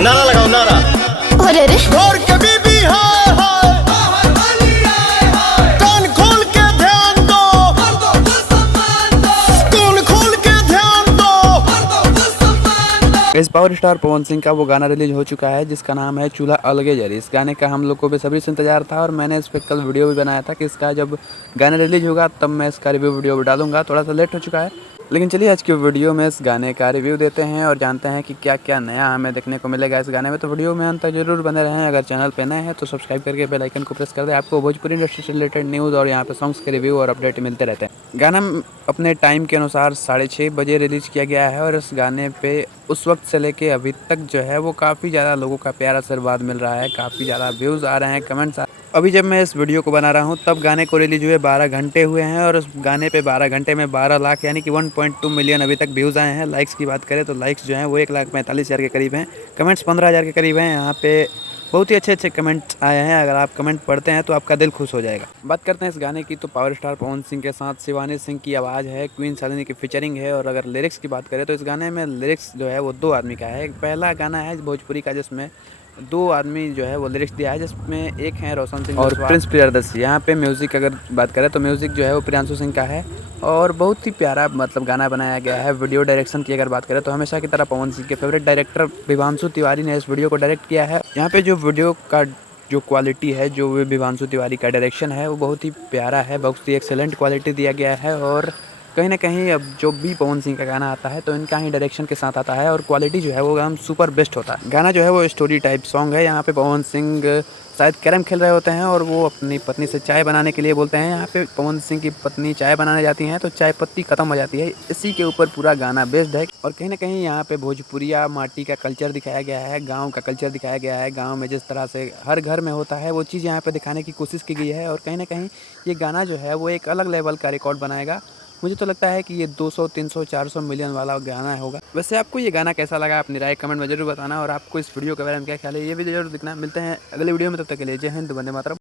नारा लगाओ नारा। अरे अरे और कभी भी हाय हाय, कान खोल के ध्यान दो, कान खोल के ध्यान दो। इस पावर स्टार पवन सिंह का वो गाना रिलीज हो चुका है जिसका नाम है चूल्हा अलगे जरी। इस गाने का हम लोग को बेसब्री से इंतजार था और मैंने इस पर कल वीडियो भी बनाया था कि इसका जब गाना रिलीज होगा तब मैं इसका रिव्यू वीडियो भी डालूंगा। थोड़ा सा लेट हो चुका है, लेकिन चलिए आज की वीडियो में इस गाने का रिव्यू देते हैं और जानते हैं कि क्या क्या नया हमें देखने को मिलेगा इस गाने में। तो वीडियो में अंत तक जरूर बने रहें। अगर चैनल पे नए हैं तो सब्सक्राइब करके बेल आइकन को प्रेस कर दें। आपको भोजपुरी इंडस्ट्री से रिलेटेड न्यूज़ और यहाँ पे सॉन्ग्स के रिव्यू और अपडेट मिलते रहते हैं। गाना अपने टाइम के अनुसार 6:30 बजे रिलीज़ किया गया है और इस गाने पे उस वक्त से लेके अभी तक जो है वो काफ़ी ज़्यादा लोगों का प्यार आशीर्वाद मिल रहा है, काफ़ी ज़्यादा व्यूज़ आ रहे हैं, कमेंट्स अभी जब मैं इस वीडियो को बना रहा हूँ तब गाने को रिलीज हुए 12 घंटे हुए हैं और उस गाने पे 12 घंटे में 12 लाख यानी कि 1.2 मिलियन अभी तक व्यूज़ आए हैं। लाइक्स की बात करें तो लाइक्स जो हैं वो 1,45,000 के करीब हैं, कमेंट्स 15,000 के करीब हैं। यहाँ पे बहुत ही अच्छे कमेंट्स आए हैं। अगर आप कमेंट पढ़ते हैं तो आपका दिल खुश हो जाएगा। बात करते हैं इस गाने की तो पावर स्टार पवन सिंह के साथ शिवानी सिंह की आवाज़ है, क्वीन शालिनी की फीचरिंग है। और अगर लिरिक्स की बात करें तो इस गाने में लिरिक्स जो है वो 2 आदमी का है। पहला गाना है भोजपुरी का जिसमें 2 आदमी जो है वो लिरिक्स दिया है, जिसमें एक है रोशन सिंह और प्रिंस प्रियदर्शी। यहाँ पे म्यूज़िक अगर बात करें तो म्यूज़िक जो है वो प्रियांशु सिंह का है और बहुत ही प्यारा मतलब गाना बनाया गया है। वीडियो डायरेक्शन की अगर बात करें तो हमेशा की तरह पवन सिंह के फेवरेट डायरेक्टर विभांशु तिवारी ने इस वीडियो को डायरेक्ट किया है। यहाँ पे जो वीडियो का जो क्वालिटी है, जो विभांशु तिवारी का डायरेक्शन है वो बहुत ही प्यारा है, बहुत ही एक्सेलेंट क्वालिटी दिया गया है। और कहीं ना कहीं अब जो भी पवन सिंह का गाना आता है तो इनका ही डायरेक्शन के साथ आता है और क्वालिटी जो है वो एकदम सुपर बेस्ट होता है। गाना जो है वो स्टोरी टाइप सॉन्ग है। यहाँ पे पवन सिंह शायद कैरम खेल रहे होते हैं और वो अपनी पत्नी से चाय बनाने के लिए बोलते हैं। यहाँ पे पवन सिंह की पत्नी चाय बनाने जाती हैं तो चाय पत्ती ख़त्म हो जाती है। इसी के ऊपर पूरा गाना बेस्ड है और कहीं ना कहीं यहाँ पे भोजपुरिया माटी का कल्चर दिखाया गया है, गाँव का कल्चर दिखाया गया है। गाँव में जिस तरह से हर घर में होता है वो चीज़ यहाँ पे दिखाने की कोशिश की गई है और कहीं ना कहीं ये गाना जो है वो एक अलग लेवल का रिकॉर्ड बनाएगा। मुझे तो लगता है कि ये 200, 300, 400 मिलियन वाला गाना होगा। वैसे आपको ये गाना कैसा लगा अपनी राय कमेंट में जरूर बताना और आपको इस वीडियो के बारे में क्या ख्याल है ये भी जरूर दिखना। मिलते हैं अगले वीडियो में, तब तक के लिए जय हिंद, वंदे मातरम।